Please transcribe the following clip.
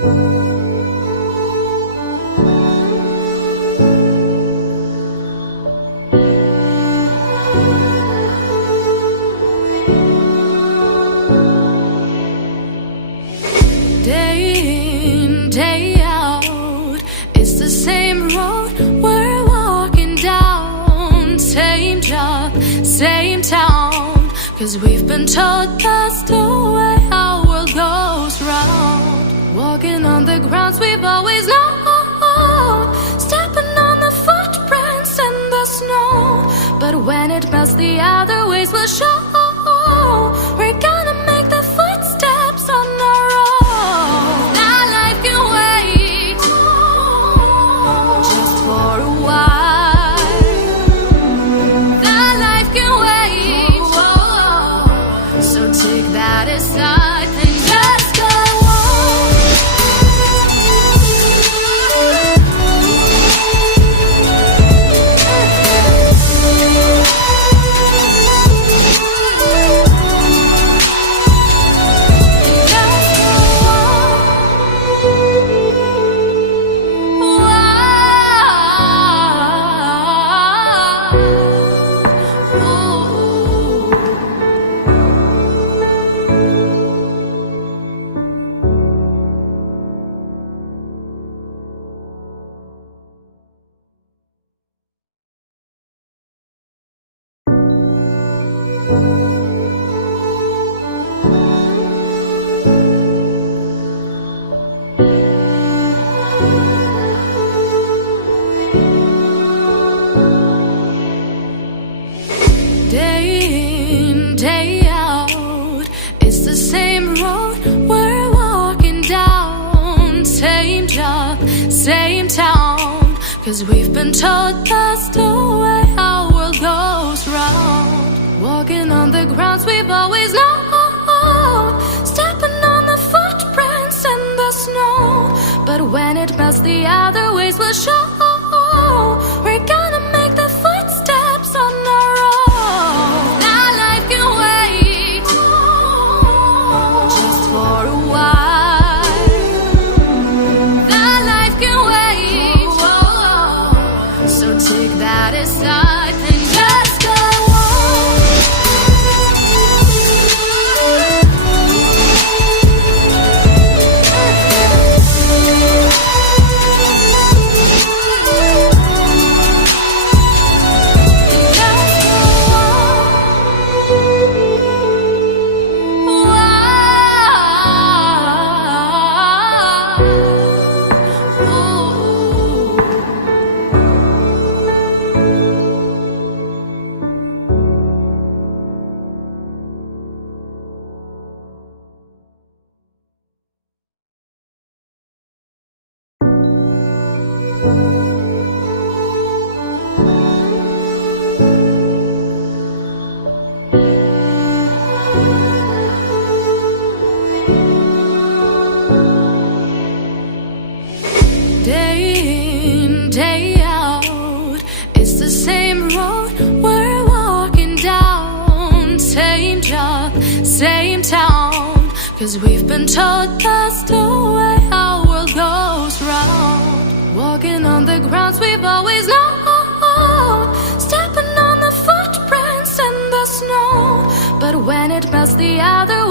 Day in, day out, it's the same road we're walking down. Same job, same town, 'cause we've been told that's the way our world goes round. Walking on the grounds we've always known, stepping on the footprints in the snow. But when it melts, the other ways will show. We're gonna make the footsteps on our own. That life can wait just for a while. That life can wait, so take that aside and just go on. Day in, day out, it's the same road we're walking down. Same job, same town, 'cause we've been told that's the way our world goes round. Walking on the grounds we've always known, stepping on the footprints in the snow. But when it melts, the other ways will show. We're gonna make the footsteps on our own. That life can wait just for a while. That life can wait, so take that aside and just go on. Day in, day out, it's the same road we're walking down. Same job, same town, 'cause we've been told that's the way our world goes round. Walking on the grounds we've always known, stepping on the footprints in the snow. But when it melts, the other way